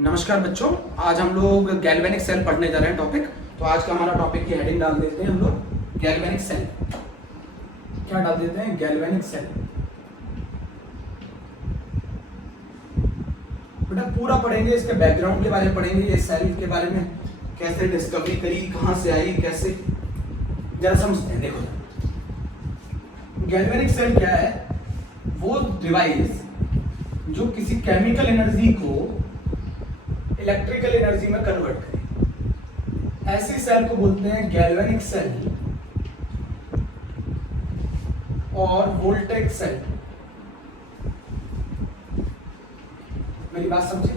नमस्कार बच्चों, आज हम लोग गैल्वेनिक सेल पढ़ने जा रहे हैं टॉपिक। तो आज का हमारा टॉपिक की हेडिंग डाल देते हैं हम लोग गैल्वेनिक सेल। क्या डाल देते हैं? Galvanic cell. बेटा पूरा पढ़ेंगे, इसके बैकग्राउंड के बारे में पढ़ेंगे, ये सेल के बारे में कैसे डिस्कवरी करी, कहां से आई, कैसे, जरा समझते हैं। देखो गैल्वेनिक सेल क्या है? वो डिवाइस जो किसी केमिकल एनर्जी को इलेक्ट्रिकल एनर्जी में कन्वर्ट करे, ऐसी सेल को बोलते हैं गैल्वेनिक सेल और वोल्टेज सेल। मेरी बात समझे?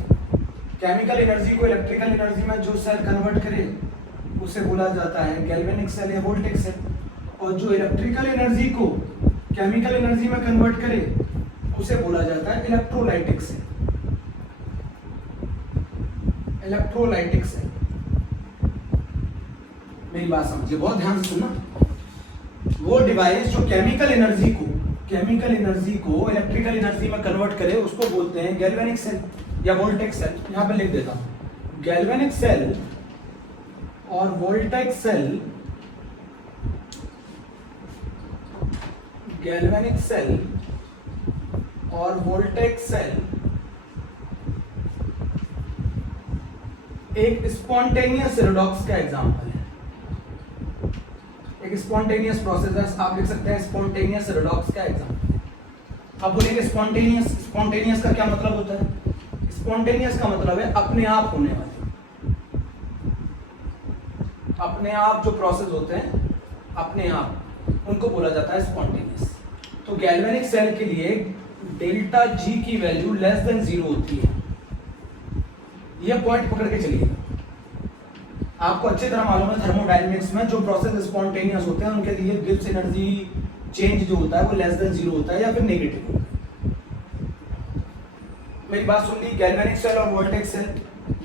केमिकल एनर्जी को इलेक्ट्रिकल एनर्जी में जो सेल कन्वर्ट करे उसे बोला जाता है गैल्वेनिक सेल या वोल्टेज सेल, और जो इलेक्ट्रिकल एनर्जी को केमिकल एनर्जी में कन्वर्ट करे उसे बोला जाता है इलेक्ट्रोलाइटिक सेल। Electrolytic cell. मेरी बात समझिए, बहुत ध्यान से सुनना। वो डिवाइस जो केमिकल एनर्जी को इलेक्ट्रिकल एनर्जी में कन्वर्ट करे उसको बोलते हैं गैल्वेनिक सेल या वोल्टेज सेल। यहां पे लिख देता हूं, गैल्वेनिक सेल और वोल्टेज सेल। गैल्वेनिक सेल और वोल्टेज सेल एक स्पॉन्टेनियस रिडॉक्स का एग्जांपल है। एक स्पॉन्टेनियस प्रोसेस है, आप लिख सकते हैं स्पॉन्टेनियस रिडॉक्स का एग्जांपल। आप बोलेंगे स्पॉन्टेनियस का क्या मतलब होता है? स्पॉन्टेनियस का मतलब है अपने आप होने वाले, अपने आप जो प्रोसेस होते हैं अपने आप, उनको बोला जाता है स्पॉन्टेनियस। तो गैल्वेनिक सेल के लिए डेल्टा जी की वैल्यू लेस देन 0 होती है। यह पॉइंट पकड़ के चलिए। आपको अच्छी तरह मालूम है थर्मोडायनेमिक्स में जो प्रोसेस स्पॉन्टेनियस होते हैं उनके लिए गिब्स एनर्जी चेंज जो होता है वो लेस देन 0 होता है या फिर नेगेटिव होता है। मेरी बात सुन ली। गैल्वेनिक सेल और voltage cell,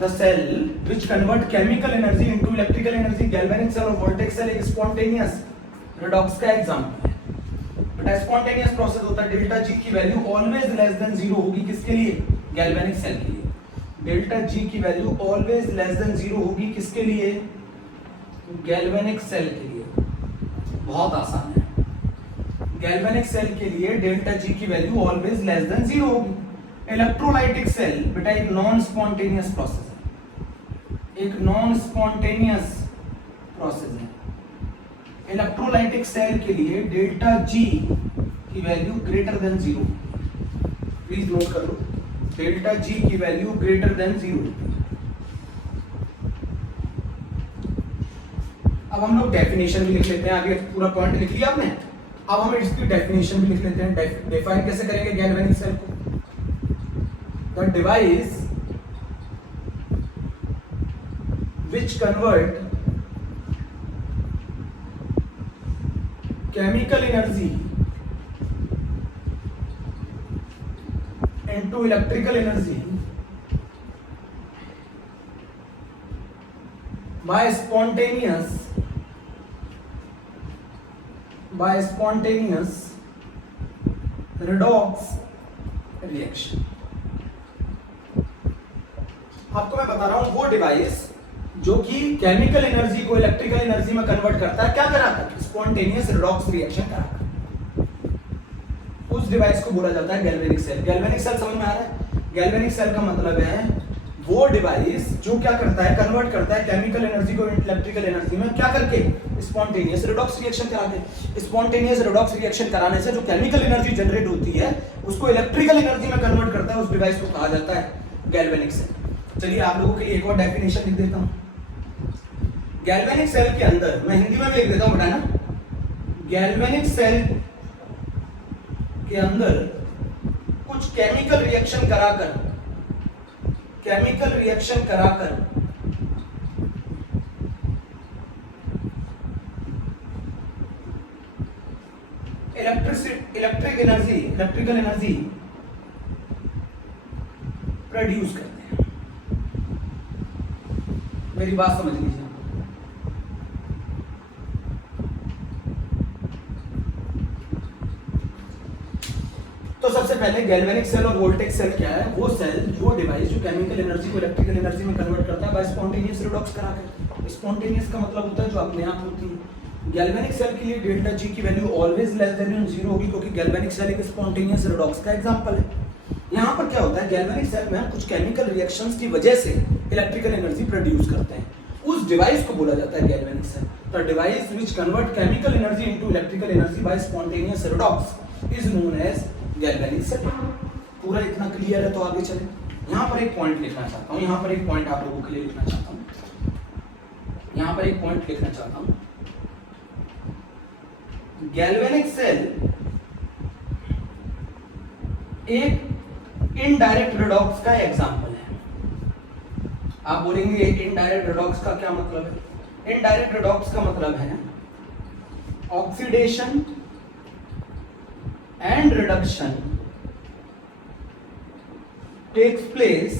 the cell which convert chemical energy into electrical energy. Galvanic cell और वोल्टेज सेल एक स्पॉन्टेनियस रिडॉक्स का एग्जांपल है। बट स्पॉन्टेनियस प्रोसेस होता है, डेल्टा जी की वैल्यू ऑलवेज लेस देन 0 होगी। किसके लिए? गैल्वेनिक सेल के लिए। डेल्टा जी की वैल्यू ऑलवेज लेस देन 0 होगी। किसके लिए? गैल्वेनिक सेल के लिए। बहुत आसान है। गैल्वेनिक सेल के लिए डेल्टा जी की वैल्यू ऑलवेज लेस देन 0 होगी। इलेक्ट्रोलाइटिक सेल बेटा एक नॉन स्पॉन्टेनियस प्रोसेस है, एक नॉन स्पॉन्टेनियस प्रोसेस है। इलेक्ट्रोलाइटिक सेल के लिए डेल्टा जी की value greater than 0। Please note कर लो, डेल्टा जी की वैल्यू ग्रेटर देन 0। अब हम लोग डेफिनेशन भी लिख लेते हैं। आगे पूरा पॉइंट लिख लिया आपने, अब हम इसकी डेफिनेशन भी लिख लेते हैं। डिफाइन कैसे करेंगे गैल्वेनिक सेल को? The device which convert chemical energy into electrical energy by spontaneous redox reaction। आपको मैं बता रहा हूं वो डिवाइस जो कि केमिकल एनर्जी को इलेक्ट्रिकल एनर्जी में कन्वर्ट करता है, क्या कराता? स्पॉन्टेनियस रिडॉक्स रिएक्शन कराता। उस डिवाइस को बोला जाता है गैल्वेनिक सेल। गैल्वेनिक सेल समझ में आ रहा है? गैल्वेनिक सेल का मतलब है वो डिवाइस जो क्या करता है, कन्वर्ट करता है केमिकल एनर्जी को इलेक्ट्रिकल एनर्जी में, क्या करके? स्पॉन्टेनियस रिडॉक्स रिएक्शन करा के। स्पॉन्टेनियस रिडॉक्स रिएक्शन कराने से जो केमिकल एनर्जी जनरेट होती है उसको इलेक्ट्रिकल एनर्जी में कन्वर्ट करता है, उस डिवाइस को कहा जाता है गैल्वेनिक सेल। चलिए आप लोगों के लिए एक और डेफिनेशन लिख देता हूं। गैल्वेनिक सेल के अंदर, मैं हिंदी में भी लिख देता हूं बेटा ना, गैल्वेनिक सेल के अंदर कुछ केमिकल रिएक्शन कराकर इलेक्ट्रिकल एनर्जी प्रोड्यूस करते हैं। मेरी बात समझ लीजिए। तो सबसे पहले गैल्वेनिक सेल और वोल्टेक सेल क्या है? वो सेल, वो डिवाइस जो केमिकल एनर्जी को इलेक्ट्रिकल एनर्जी में कन्वर्ट करता है बाय स्पॉन्टेनियस रिडॉक्स कराकर। स्पॉन्टेनियस का मतलब होता है जो अपने आप होती है। गैल्वेनिक सेल के लिए डेल्टा जी की वैल्यू ऑलवेज लेस देन 0 होगी, क्योंकि गैल्वेनिक सेल एक स्पॉन्टेनियस रिडॉक्स का एग्जांपल है। यहाँ पर क्या होता है, गैल्वेनिक सेल में हम कुछ केमिकल रिएक्शंस की वजह से इलेक्ट्रिकल एनर्जी प्रोड्यूस करते हैं, उस डिवाइस को बोला जाता है galvanic cell. The device which convert chemical energy into electrical energy by spontaneous redox is known as galvanic cell. पूरा इतना क्लियर है तो आगे चले। यहाँ पर एक पॉइंट लिखना चाहता हूँ, यहाँ पर एक पॉइंट आप लोगों के लिए लिखना चाहता हूँ, यहाँ पर एक पॉइंट लिखना चाहता हूँ। गैल्वेनिक सेल एक इनडायरेक्ट रिडॉक्स का एग्जांपल है। आप बोलेंगे इनडायरेक्ट रिडॉक्स का क्या मतलब है? इनडायरेक्ट रिडॉक्स का मतलब है oxidation and reduction takes place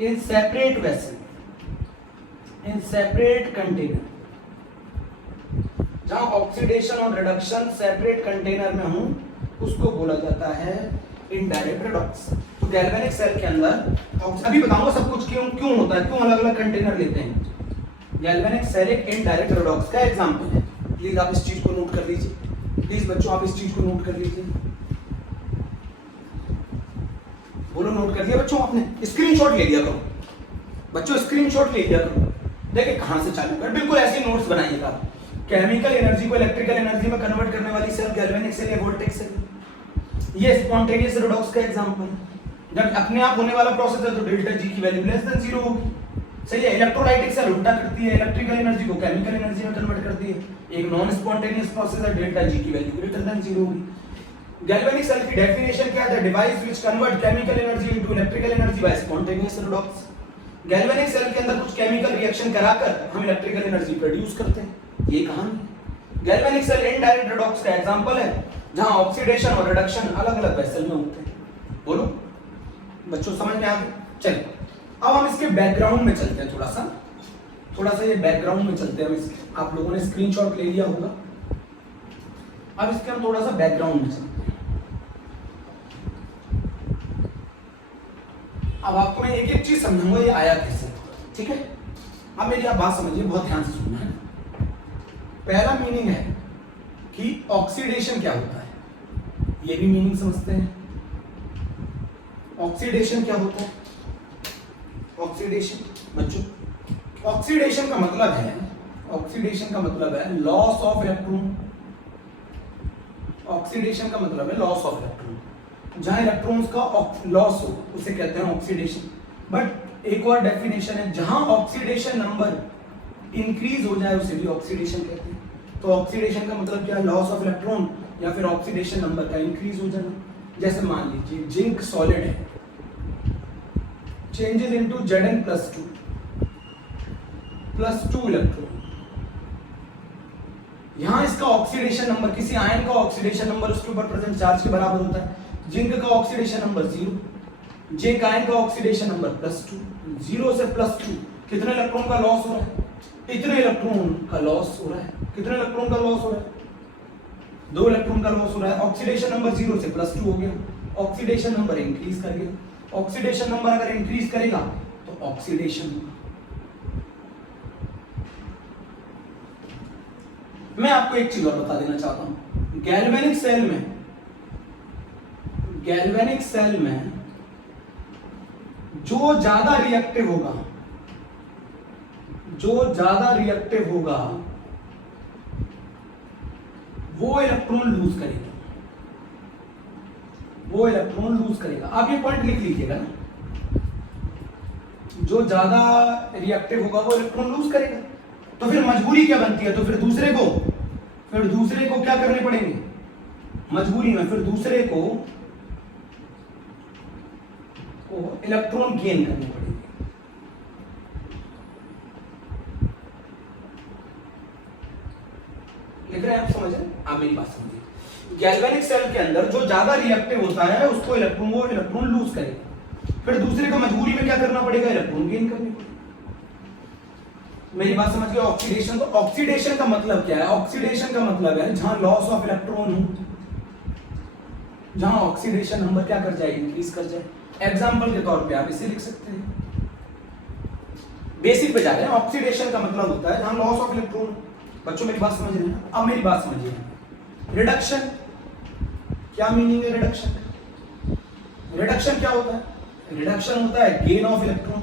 in separate vessel, in separate container। जहां ऑक्सीडेशन और रिडक्शन सेपरेट कंटेनर में हूं उसको बोला जाता है इनडायरेक्ट रिडॉक्स। तो गैल्वेनिक सेल के अंदर अभी बताऊंगा सब कुछ क्यों होता है, क्यों अलग अलग कंटेनर लेते हैं। गैल्वेनिक सेल एक इनडायरेक्ट रिडॉक्स का एग्जांपल है। प्लीज आप इस चीज को नोट कर लीजिए, प्लीज बच्चों आप इस चीज को नोट कर लीजिए। बोलो नोट कर लिया बच्चों? आपने स्क्रीनशॉट ले लिया करो बच्चों, स्क्रीनशॉट ले लिया करो। देखिए कहां से चालू कर, बिल्कुल ऐसे नोट्स बनाइएगा। केमिकल एनर्जी को इलेक्ट्रिकल एनर्जी में कन्वर्ट करने वाली सेल गैल्वेनिक सेल या वोल्टेक सेल। ये स्पॉन्टेनियस रिडॉक्स का एग्जांपल। जब अपने आप होने वाला प्रोसेस है तो डेल्टा जी की वैल्यू लेस देन 0 होगी। सही है। इलेक्ट्रोलाइटिक सेल उल्टा करती है, इलेक्ट्रिकल एनर्जी को केमिकल एनर्जी में कन्वर्ट करती है। एक नॉन स्पॉन्टेनियस प्रोसेस है, डेल्टा जी की वैल्यू ग्रेटर देन 0 होगी। गैल्वेनिक सेल की डेफिनेशन क्या है? Device which convert chemical energy into electrical energy by spontaneous redox. Galvanic cell के अंदर कुछ केमिकल रिएक्शन कराकर हम इलेक्ट्रिकल एनर्जी प्रोड्यूस करते हैं। ये कहानी। गैल्वेनिक सेल इनडायरेक्ट रिडॉक्स का एग्जांपल है, जहां ऑक्सीडेशन और रिडक्शन अलग-अलग वेसल में होते हैं। बोलो बच्चों समझ में आ गया? चलिए अब हम इसके बैकग्राउंड में चलते हैं। थोड़ा सा ये बैकग्राउंड में चलते हैं। आप लोगों ने स्क्रीनशॉट ले लिया होगा। अब इसके हम थोड़ा सा बैकग्राउंड में चलते हैं। अब आपको मैं एक एक चीज समझाऊंगा ये आया कैसे, ठीक है? अब मेरी आप बात समझिए, बहुत ध्यान से सुनना है। पहला मीनिंग है कि ऑक्सीडेशन क्या होता है, ये भी मीनिंग समझते हैं। ऑक्सीडेशन क्या होता है? ऑक्सीडेशन बच्चों, ऑक्सीडेशन का मतलब है लॉस ऑफ इलेक्ट्रॉन। ऑक्सीडेशन का मतलब है लॉस ऑफ इलेक्ट्रॉन। जहां इलेक्ट्रॉन्स का लॉस हो उसे कहते हैं ऑक्सीडेशन। बट एक और डेफिनेशन है, जहां ऑक्सीडेशन नंबर इंक्रीज हो जाए उसे भी ऑक्सीडेशन कहते हैं। तो ऑक्सीडेशन का मतलब क्या है? लॉस ऑफ इलेक्ट्रॉन या फिर ऑक्सीडेशन नंबर का इंक्रीज हो जाना। जैसे मान लीजिए जिंक सॉलिड है, चेंजेस इनटू Zn +2 इलेक्ट्रॉन। यहां इसका ऑक्सीडेशन नंबर, किसी आयन का ऑक्सीडेशन नंबर उसके ऊपर प्रेजेंट चार्ज के बराबर होता है। जिंक का ऑक्सीडेशन नंबर 0, जिंक आयन का ऑक्सीडेशन नंबर +2। 0 से +2 कितने इलेक्ट्रॉन का लॉस हो रहा है? इतने इलेक्ट्रॉन का लॉस हो रहा है। कितने इलेक्ट्रॉन का लॉस हो रहा है? 2 इलेक्ट्रॉन का लॉस हो रहा है। ऑक्सीडेशन नंबर 0 से +2 हो गया। ऑक्सीडेशन नंबर इंक्रीज कर गया। ऑक्सीडेशन नंबर अगर इंक्रीज करेगा तो ऑक्सीडेशन होगा। मैं आपको एक चीज और बता देना चाहता हूं। गैल्वेनिक सेल में जो ज्यादा रिएक्टिव होगा वो इलेक्ट्रॉन लूज करेगा। आप ये पॉइंट लिख लीजिएगा ना, जो ज्यादा रिएक्टिव होगा वो इलेक्ट्रॉन लूज करेगा। तो फिर मजबूरी क्या बनती है? तो फिर दूसरे को क्या करने पड़ेंगे? मजबूरी में फिर दूसरे को इलेक्ट्रॉन गेन करने पड़ेंगे। लिख रहे हैं आप? समझ रहे हैं आप मेरी बात? समझिए, गैल्वेनिक सेल के अंदर जो ज्यादा रिएक्टिव होता है उसको इलेक्ट्रॉन लूज करेगा। फिर दूसरे को मजबूरी में क्या करना पड़ेगा? इलेक्ट्रॉन गेन करने पड़ेगा। मेरी बात समझ गए? ऑक्सीडेशन। तो ऑक्सीडेशन का मतलब क्या है? ऑक्सीडेशन का मतलब है जहां लॉस ऑफ इलेक्ट्रॉन हो जहां ऑक्सीडेशन नंबर क्या कर जाए, इंक्रीज कर जाए। एग्जाम्पल के तौर पे आप इसे लिख सकते हैं। बेसिक पे जा रहे हैं। ऑक्सीडेशन का मतलब होता है जहां लॉस ऑफ इलेक्ट्रॉन, बच्चों मेरी बात समझ रहे हैं? अब मेरी बात समझिए। रिडक्शन, क्या मीनिंग है रिडक्शन? रिडक्शन क्या होता है? रिडक्शन होता है गेन ऑफ इलेक्ट्रॉन।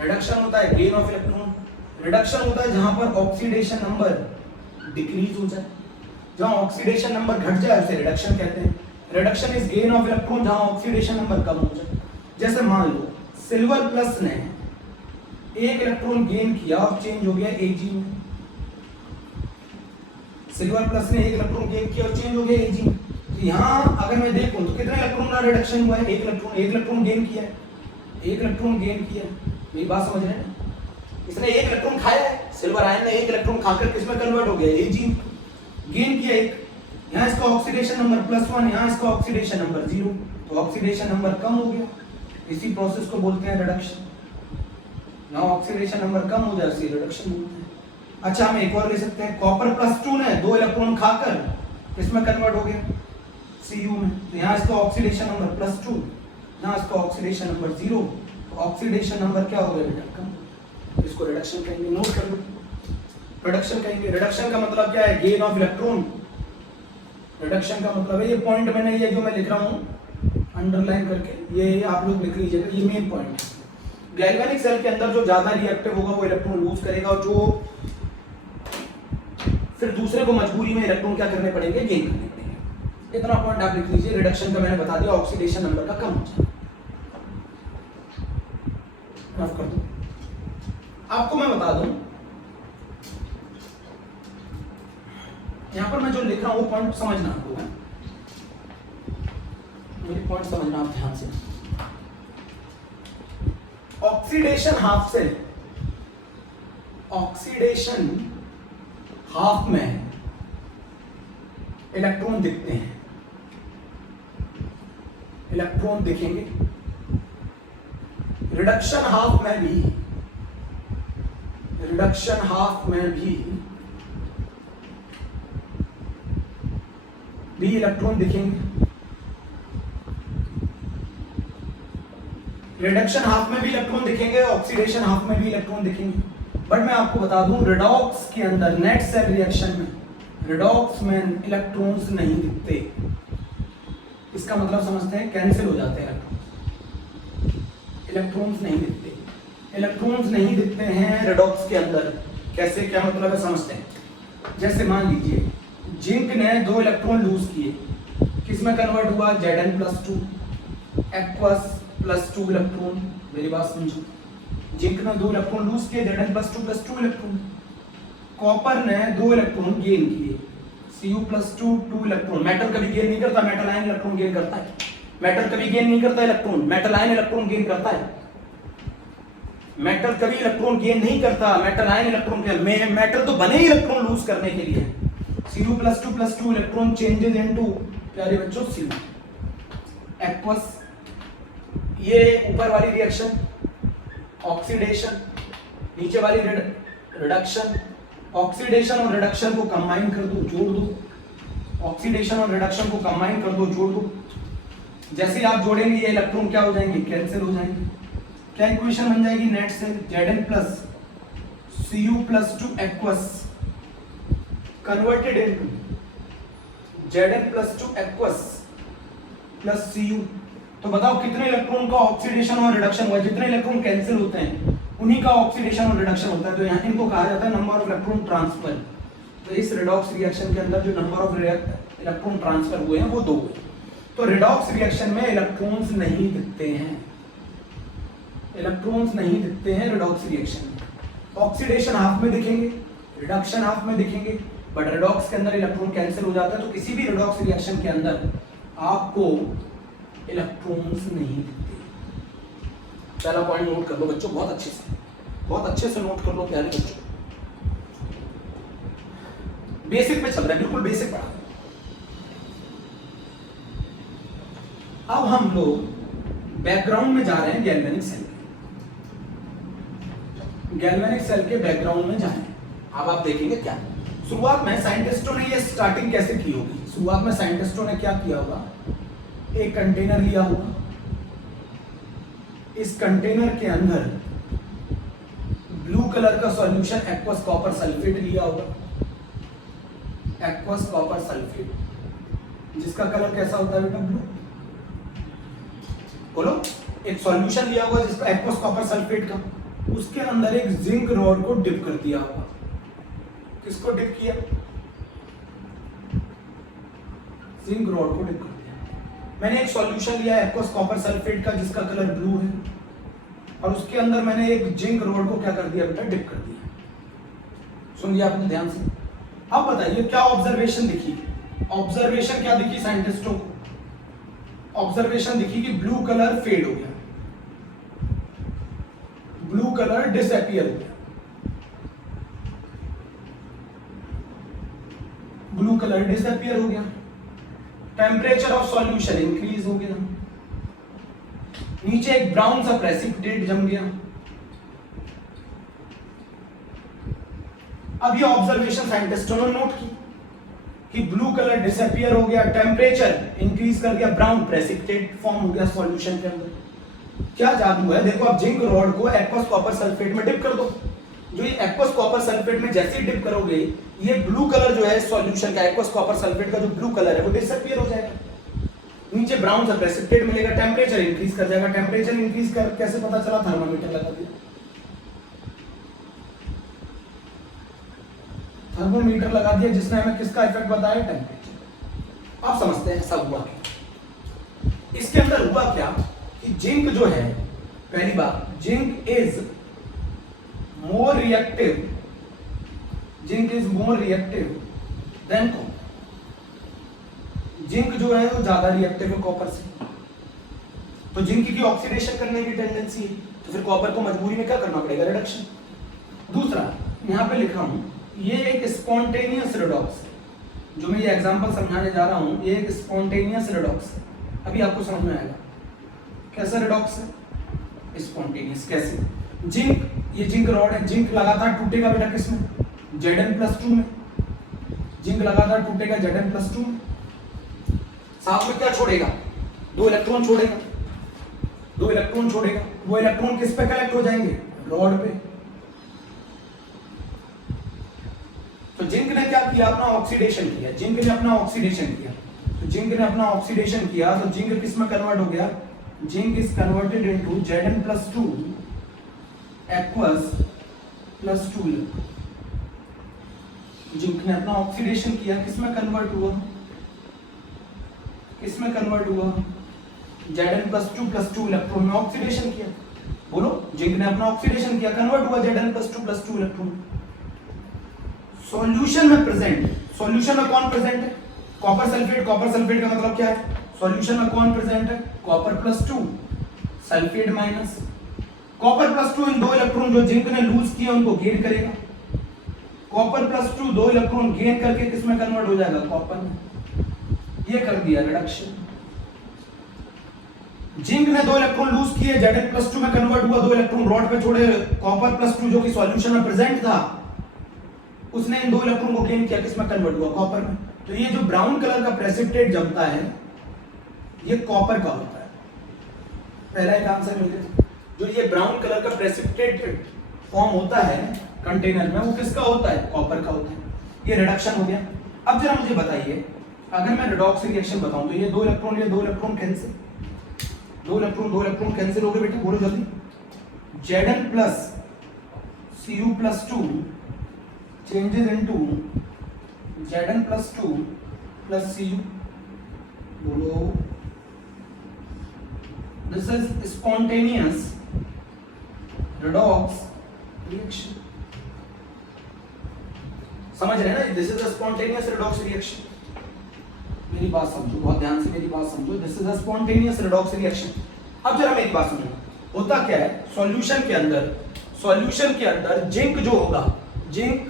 रिडक्शन होता है गेन ऑफ इलेक्ट्रॉन। रिडक्शन होता है जहां पर ऑक्सीडेशन नंबर डिक्रीज हो जाए, जहां ऑक्सीडेशन नंबर घट जाए उसे रिडक्शन कहते हैं। Reduction is gain of electron जहां ऑक्सीडेशन नंबर कम हो जाए। जैसे मान लो सिल्वर प्लस ने एक इलेक्ट्रॉन गेन किया और चेंज हो गया Ag में। सिल्वर प्लस ने एक इलेक्ट्रॉन गेन किया और चेंज हो गया Ag में। तो यहाँ अगर मैं देखूं तो कितने इलेक्ट्रॉन का रिडक्शन हुआ है? एक इलेक्ट्रॉन गेन किया है, एक इलेक्ट्रॉन गेन किया है। मेरी बात समझ रहे हैं? इसने एक इलेक्ट्रॉन खाया है, सिल्वर आयन ने एक इलेक्ट्रॉन खाकर किसमें कन्वर्ट हो गया? Ag गेन किया एक। यहाँ इसका ऑक्सीडेशन नंबर +1, यहाँ इसका ऑक्सीडेशन नंबर 0, तो ऑक्सीडेशन नंबर कम हो गया। इसी प्रोसेस को बोलते हैं रिडक्शन। यहाँ ऑक्सीडेशन नंबर कम हो जाए उसे रिडक्शन बोलते हैं। अच्छा, हम एक और ले सकते हैं। कॉपर +2 ने 2 इलेक्ट्रॉन खाकर किसमें कन्वर्ट हो गया? Cu में। तो यहाँ इसका ऑक्सीडेशन नंबर +2, यहाँ इसका ऑक्सीडेशन नंबर 0, तो ऑक्सीडेशन नंबर क्या हो गया बेटा? कम। इसको रिडक्शन कहेंगे। नोट कर लो, रिडक्शन कहेंगे। रिडक्शन का मतलब क्या है? Gain of electron. रिडक्शन का मतलब है, ये पॉइंट मैंने ये जो मैं लिख रहा हूँ अंडरलाइन करके, ये आप लोग लिख लीजिएगा, ये मेन पॉइंट है। गैल्वेनिक सेल के अंदर जो ज्यादा रिएक्टिव होगा वो इलेक्ट्रॉन लूज करेगा, और जो फिर दूसरे को मजबूरी में इलेक्ट्रॉन क्या करने पड़ेंगे? गेन करने पड़ेंगे। इतना पॉइंट आप लिख लीजिए। रिडक्शन का मैंने बता दिया, ऑक्सीडेशन नंबर का कम हो जाए। माफ कर दो, आपको मैं बता दूं, यहां पर मैं जो लिख रहा हूं वो पॉइंट समझना आपको है। मेरे पॉइंट समझना आप ध्यान से। ऑक्सीडेशन हाफ से, ऑक्सीडेशन हाफ में इलेक्ट्रॉन दिखते हैं, इलेक्ट्रॉन दिखेंगे। रिडक्शन हाफ में भी, रिडक्शन हाफ में भी इलेक्ट्रॉन दिखेंगे। रिडक्शन हाफ में भी इलेक्ट्रॉन दिखेंगे, ऑक्सीडेशन हाफ में भी इलेक्ट्रॉन दिखेंगे। बट मैं आपको बता दूं, रिडॉक्स के अंदर नेट सेल रिएक्शन में, रिडॉक्स में इलेक्ट्रॉन्स नहीं दिखते। इसका मतलब समझते हैं, कैंसिल हो जाते हैं इलेक्ट्रॉन्स नहीं दिखते। इलेक्ट्रॉन्स नहीं दिखते हैं रिडॉक्स के अंदर। कैसे, क्या मतलब है समझते हैं। जैसे मान लीजिए जिंक ने 2 इलेक्ट्रॉन लूज किए, किसमें कन्वर्ट हुआ? Zn+2, aqueous +2 electron. मेरी बात समझो, जिंक ने 2 इलेक्ट्रॉन लूज किए, Zn+2 इलेक्ट्रॉन। कॉपर ने 2 इलेक्ट्रॉन गेन किए, Cu+2 2 इलेक्ट्रॉन। मेटल कभी गेन नहीं करता, मेटल आयन इलेक्ट्रॉन गेन करता है। मेटल कभी गेन नहीं करता electron, metal ion electron gain करता है। मेटल कभी इलेक्ट्रॉन गेन नहीं करता, metal ion electron gain. Metal तो बने ही इलेक्ट्रॉन लूज करने के लिए। Cu+2 इलेक्ट्रॉन चेंजेस इनटू, प्यारे बच्चों, Cu एक्वस। ये ऊपर वाली रिएक्शन ऑक्सीडेशन, नीचे वाली रिडक्शन। ऑक्सीडेशन और रिडक्शन को कंबाइन कर दो, जोड़ दो। ऑक्सीडेशन और रिडक्शन को कंबाइन कर दो, जोड़ दो। जैसे ही आप जोड़ेंगे ये इलेक्ट्रॉन क्या हो जाएंगे? कैंसिल हो जाएंगे। क्या इक्वेशन बन जाएगी? नेट से Zn+Cu+2 aqueous converted into Zn+2 aqueous plus Cu। तो बताओ कितने इलेक्ट्रॉन का ऑक्सीडेशन और रिडक्शन हुआ? जितने इलेक्ट्रॉन कैंसिल होते हैं उन्हीं का ऑक्सीडेशन और रिडक्शन होता है। तो यहाँ इनको कहा जाता है नंबर ऑफ इलेक्ट्रॉन ट्रांसफर। तो इस रिडॉक्स रिएक्शन के अंदर जो नंबर ऑफ इलेक्ट्रॉन ट्रांसफर हुए हैं वो 2 हुए। तो रिडॉक्स रिएक्शन में इलेक्ट्रॉन्स नहीं दिखते हैं, इलेक्ट्रॉन्स नहीं दिखते हैं रिडॉक्स रिएक्शन में। ऑक्सीडेशन हाफ में दिखेंगे, रिडक्शन हाफ में दिखेंगे, बट रिडॉक्स के अंदर इलेक्ट्रॉन कैंसिल हो जाता है। तो किसी भी रिडॉक्स रिएक्शन के अंदर आपको इलेक्ट्रॉन्स नहीं दिखते। पहला पॉइंट नोट कर लो बच्चों, बहुत अच्छे से नोट कर लो प्यारे बच्चों। बेसिक पे चल रहा है, बिल्कुल बेसिक पढ़ा। अब हम लोग बैकग्राउंड में जा रहे हैं गैल्वेनिक सेल के। गैल्वेनिक सेल के बैकग्राउंड में जाए। अब आप देखेंगे क्या, शुरुआत में साइंटिस्टों ने ये स्टार्टिंग कैसे की होगी? शुरुआत में साइंटिस्टों ने क्या किया होगा? एक कंटेनर लिया होगा, इस कंटेनर के अंदर ब्लू कलर का सॉल्यूशन एक्वस कॉपर सल्फेट लिया होगा, एक्वस कॉपर सल्फेट, जिसका कलर कैसा होता है बेटा? ब्लू। बोलो, एक सॉल्यूशन लिया होगा जिसका एक्वस कॉपर सल्फेट का, उसके अंदर एक जिंक रॉड को डिप कर दिया होगा। किसको डिप किया? जिंक रॉड को डिप कर दिया। मैंने एक सॉल्यूशन लिया एक्वस कॉपर सल्फेट का जिसका कलर ब्लू है, और उसके अंदर मैंने एक जिंक रॉड को क्या कर दिया बेटा? डिप कर दिया। सुन लिया आपने ध्यान से? अब बताइए क्या ऑब्जर्वेशन दिखी? ऑब्जर्वेशन क्या दिखी साइंटिस्टों को? ऑब्जर्वेशन दिखी कि ब्लू कलर फेड हो गया, ब्लू कलर डिसअपियर हो गया, ब्लू कलर डिसअपियर हो गया। टेम्परेचर ऑफ सॉल्यूशन इंक्रीज हो गया, नीचे एक ब्राउन सा प्रेसिपिटेट जम गया। अब ये ऑब्जर्वेशन साइंटिस्टों ने नोट की कि ब्लू कलर डिसअपियर हो गया, टेम्परेचर इंक्रीज कर गया, ब्राउन प्रेसिपिटेट फॉर्म हो गया सॉल्यूशन के अंदर। क्या जादू है? देखो, आप जिंक रॉड को एक्वस कॉपर सल्फेट में डिप कर दो, जो ये एक्वस कॉपर सल्फेट में जैसे ही डिप करोगे, ये ब्लू कलर जो है सॉल्यूशन का, एक्वस कॉपर सल्फेट का जो ब्लू कलर है वो डिसअपियर हो जाएगा, नीचे ब्राउन सा प्रेसिपिटेट मिलेगा, टेम्परेचर इंक्रीज कर जाएगा। टेम्परेचर इंक्रीज कर कैसे पता चला? थर्मामीटर लगा दिया, थर्मोमीटर लगा दिया, जिसने हमें किसका इफेक्ट बताया? टेम्परेचर। आप समझते हैं सब हुआ क्या? इसके अंदर हुआ क्या कि जिंक जो है, पहली बात, zinc is more reactive, zinc is more reactive than copper. Zinc जो है वो ज्यादा रिएक्टिव है कॉपर से, तो जिंक की ऑक्सीडेशन करने की टेंडेंसी है, तो फिर कॉपर को मजबूरी में क्या करना पड़ेगा? रिडक्शन। दूसरा, यहां पे लिखा हूं, ये एक स्पॉन्टेनियस रिडॉक्स है, जो मैं ये एग्जांपल समझाने जा रहा हूं, ये एक स्पॉन्टेनियस रिडॉक्स है। अभी आपको समझ में आएगा कैसा रिडॉक्स है, स्पॉन्टेनियस कैसे। जिंक, ये जिंक रॉड है, जिंक लगातार टूटेगा बेटा किसमें? Zn+2 में। जिंक लगातार टूटेगा Zn+2 में, साथ में क्या छोड़ेगा? 2 इलेक्ट्रॉन छोड़ेगा, 2 इलेक्ट्रॉन छोड़ेगा। वो इलेक्ट्रॉन किस पे कलेक्ट हो जाएंगे? रॉड पे। तो जिंक ने क्या किया? अपना ऑक्सीडेशन किया, जिंक ने अपना ऑक्सीडेशन किया। तो जिंक ने अपना ऑक्सीडेशन किया, तो जिंक किस में कन्वर्ट हो गया? Zinc is converted into Zn+2 aqueous +2। Zinc ने अपना ऑक्सीडेशन किया, किसमें कन्वर्ट हुआ? किसमें कन्वर्ट हुआ? Zn+2 इलेक्ट्रॉन में ऑक्सीडेशन किया। बोलो, जिंक ने अपना ऑक्सीडेशन किया, कन्वर्ट हुआ Zn+2 इलेक्ट्रॉन। सॉल्यूशन में प्रेजेंट, सॉल्यूशन में कौन प्रेजेंट है? Copper sulphate. कॉपर सल्फेट का मतलब क्या है? सॉल्यूशन में कौन प्रेजेंट है? कॉपर+2 सल्फेट माइनस कॉपर+2। इन 2 इलेक्ट्रॉन जो जिंक ने लूज किए उनको गेन करेगा। कॉपर+2 2 इलेक्ट्रॉन गेन करके किसमें कन्वर्ट हो जाएगा? कॉपर में। ये कर दिया रिडक्शन। जिंक ने 2 इलेक्ट्रॉन लूज किए, Zn+2 में कन्वर्ट हुआ, 2 इलेक्ट्रॉन रॉड पे छोड़े। कॉपर+2 जो कि सॉल्यूशन में प्रेजेंट था, उसने इन 2 इलेक्ट्रॉन को गेन किया, किसमें कन्वर्ट हुआ? कॉपर में। तो ये जो ब्राउन कलर का प्रेसिपिटेट जमता है, ये कॉपर का होता है। पहला एक आंसर मिल गया। जो ये ब्राउन कलर का प्रेसिपिटेट फॉर्म होता है कंटेनर में, वो किसका होता है? कॉपर का होता है। ये रिडक्शन हो गया। अब जरा मुझे बताइए, अगर मैं रिडॉक्स रिएक्शन बताऊं तो ये 2 इलेक्ट्रॉन कैंसिल, 2 इलेक्ट्रॉन कैंसिल हो गए बेटा, बोलो जल्दी। Zn+Cu+2 changes into Zn+2 plus Cu। बोलो, this is spontaneous redox reaction। समझ रहे हैं ना? This is a spontaneous redox reaction. मेरी बात समझो, बहुत ध्यान से मेरी बात समझो। This is a spontaneous redox reaction. अब जरा मेरी बात सुनो, होता क्या है सॉल्यूशन के अंदर जिंक जो होगा, जिंक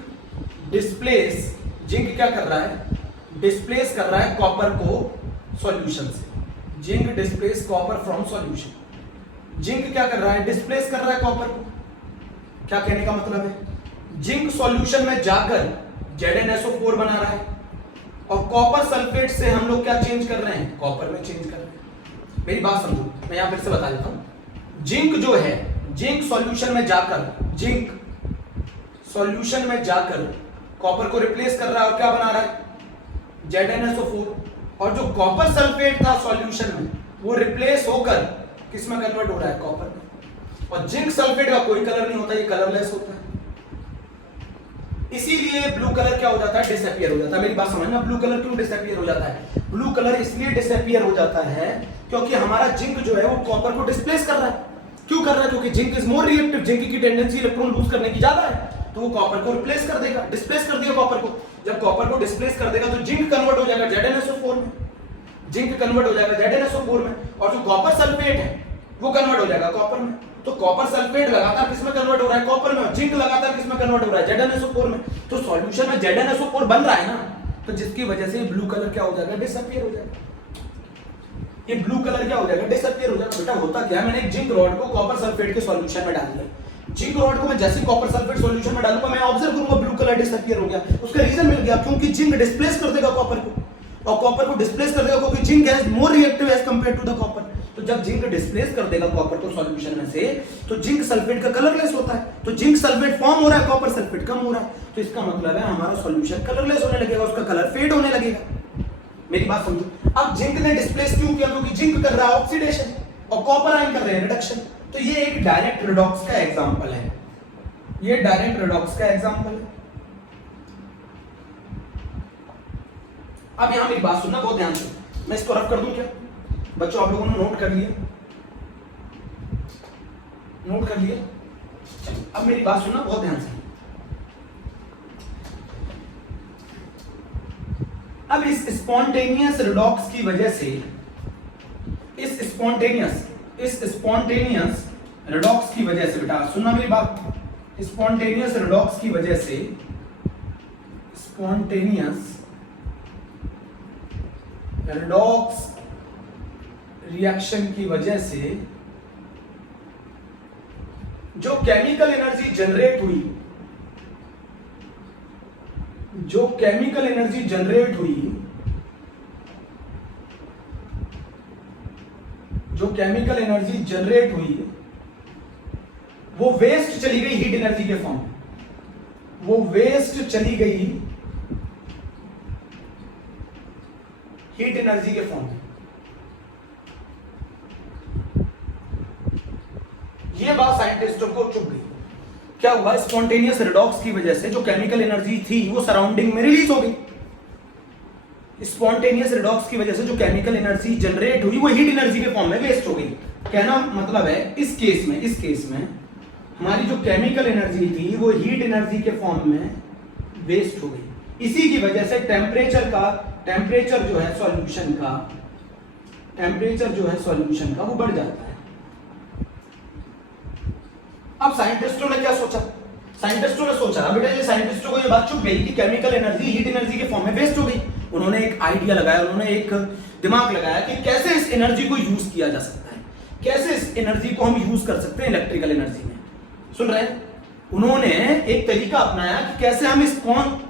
डिस्प्लेस, जिंक क्या कर रहा है? डिस्प्लेस कर रहा है कॉपर को सॉल्यूशन से। Zinc displace copper from solution. Zinc क्या कर रहा है? डिस्प्लेस कर रहा है कॉपर को। क्या कहने का मतलब है? जिंक सॉल्यूशन में जाकर ZnSO4 बना रहा है, और कॉपर सल्फेट से हम लोग क्या चेंज कर रहे हैं, कॉपर में चेंज कर रहे हैं। मेरी बात समझो, मैं यहां फिर से बता देता हूं। जिंक जो है, जिंक सॉल्यूशन में जाकर कॉपर को रिप्लेस कर रहा है और क्या बना रहा है, ZnSO4। और जो कॉपर सल्फेट था सॉल्यूशन में, वो रिप्लेस होकर किस में कन्वर्ट हो रहा है, कॉपर में। और जिंक सल्फेट का कोई कलर नहीं होता, ये कलरलेस होता है, इसीलिए ब्लू कलर क्या हो जाता है, डिसअपीयर हो जाता है। मेरी बात समझना, ब्लू कलर क्यों डिसअपीयर हो जाता है? ब्लू कलर इसलिए डिसअपीयर हो जाता है क्योंकि हमारा जिंक जो है वो कॉपर को डिस्प्लेस कर रहा है। क्यों कर रहा है? क्योंकि zinc is more reactive, zinc की टेंडेंसी इलेक्ट्रॉन लूज करने की ज्यादा है, तो वो कॉपर को रिप्लेस कर देगा, डिस्प्लेस कर दिया कॉपर को। जब कॉपर को डिस्प्लेस कर देगा तो जिंक कन्वर्ट हो जाएगा ZnSO4 में, जिंक कन्वर्ट हो जाएगा ZnSO4 में, और जो कॉपर सल्फेट है वो कन्वर्ट हो जाएगा कॉपर में। तो कॉपर सल्फेट लगातार किस में कन्वर्ट हो रहा है, कॉपर में, और जिंक लगातार किस में कन्वर्ट हो रहा है, ZnSO4 में। तो सॉल्यूशन में ZnSO4 बन रहा है ना, तो जिसकी वजह से ब्लू कलर क्या हो जाएगा, डिसअपीयर हो जाएगा। ये ब्लू कलर क्या हो जाएगा, डिसअपीयर हो जाएगा। बेटा होता क्या है, मैंने एक जिंक रॉड को कॉपर सल्फेट के सॉल्यूशन में डाल दिया। जिंक रॉड को मैं जैसे कॉपर सल्फेट सॉल्यूशन में डालूंगा, मैं ऑब्जर्व करूंगा ब्लू कलर डिसअपीयर हो गया। उसका रीजन मिल गया, क्योंकि जिंक डिस्प्लेस कर देगा कॉपर को, और कॉपर को डिस्प्लेस कर देगा क्योंकि zinc has more reactive as compared to the copper. तो जब जिंक डिस्प्लेस कर देगा कॉपर को सॉल्यूशन में से, तो जिंक सल्फेट का कलरलेस होता है। तो जिंक सल्फेट फॉर्म हो रहा है, कॉपर सल्फेट कम हो रहा है, तो इसका मतलब है हमारा सॉल्यूशन कलरलेस होने लगेगा, उसका कलर फेड होने लगेगा। मेरी बात समझो। अब जिंक ने डिस्प्लेस क्यों किया? क्योंकि जिंक कर रहा है ऑक्सीडेशन और कॉपर आयन कर रहे हैं रिडक्शन। तो ये एक डायरेक्ट रिडॉक्स का एग्जांपल है, ये डायरेक्ट रिडॉक्स का एग्जांपल है। अब यहां मेरी बात सुनना बहुत ध्यान से, मैं इसको रफ कर दूं क्या बच्चों? आप लोगों ने नोट कर लिया, नोट कर लिया? अब मेरी बात सुनना बहुत ध्यान से। अब इस स्पॉन्टेनियस रिडॉक्स की वजह से, इस स्पॉन्टेनियस रिडॉक्स की वजह से, बेटा सुनना मेरी बात, स्पॉन्टेनियस रिडॉक्स की वजह से, स्पॉन्टेनियस रिडॉक्स रिएक्शन की वजह से जो केमिकल एनर्जी जनरेट हुई, जो केमिकल एनर्जी जनरेट हुई, जो केमिकल एनर्जी जनरेट हुई, वो वेस्ट चली गई हीट एनर्जी के फॉर्म में, वो वेस्ट चली गई हीट एनर्जी के फॉर्म में। ये बात साइंटिस्टों को चुभ गई। क्या हुआ? स्पॉन्टेनियस रिडॉक्स की वजह से जो केमिकल एनर्जी थी वो सराउंडिंग में रिलीज हो गई। स्पॉन्टेनियस रिडॉक्स की वजह से जो केमिकल एनर्जी जनरेट हुई वो हीट एनर्जी के फॉर्म में वेस्ट हो गई। कहना मतलब है इस केस में हमारी जो केमिकल एनर्जी थी वो हीट एनर्जी के फॉर्म में वेस्ट हो गई। इसी की वजह से टेम्परेचर जो है सॉल्यूशन का वो बढ़ जाता है। अब साइंटिस्टों ने क्या सोचा? साइंटिस्टों ने सोचा बेटा, ये साइंटिस्टों को ये बात चुप गई कि केमिकल एनर्जी हीट एनर्जी के फॉर्म में वेस्ट हो गई। उन्होंने एक आइडिया लगाया, उन्होंने एक दिमाग लगाया कि कैसे इस एनर्जी को यूज किया जा सकता है, कैसे इस एनर्जी को हम यूज कर सकते हैं इलेक्ट्रिकल एनर्जी में। सुन रहे हैं? उन्होंने एक तरीका अपनाया कि कैसे हम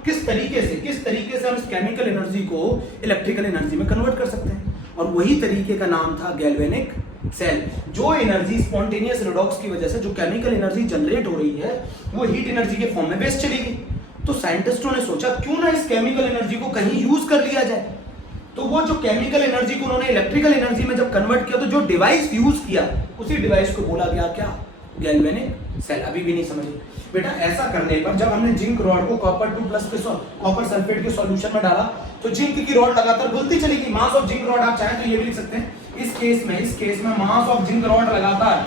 किस तरीके से हम इस केमिकल एनर्जी को इलेक्ट्रिकल एनर्जी में कन्वर्ट कर सकते हैं, और वही तरीके का नाम था गैल्वेनिक सेल। जो एनर्जी स्पॉन्टेनियस रिडॉक्स की वजह से जो केमिकल एनर्जी जनरेट हो रही है वो हीट एनर्जी के फॉर्म में वेस्ट चली गई। तो साइंटिस्टों ने सोचा क्यों ना इस केमिकल एनर्जी को कहीं यूज कर लिया जाए। तो वो जो केमिकल एनर्जी को उन्होंने इलेक्ट्रिकल एनर्जी में जब कन्वर्ट किया, तो जो डिवाइस यूज किया उसी डिवाइस को बोला गया क्या? Galvanic cell. अभी भी नहीं समझे बेटा? ऐसा करने पर जब हमने जिंक रॉड को कॉपर सल्फेट के सॉल्यूशन में डाला तो जिंक की रॉड लगातार घुलती चली गई। मास ऑफ जिंक रॉड आप चाहें तो ये भी लिख सकते हैं इस केस में मास ऑफ जिंक रॉड लगातार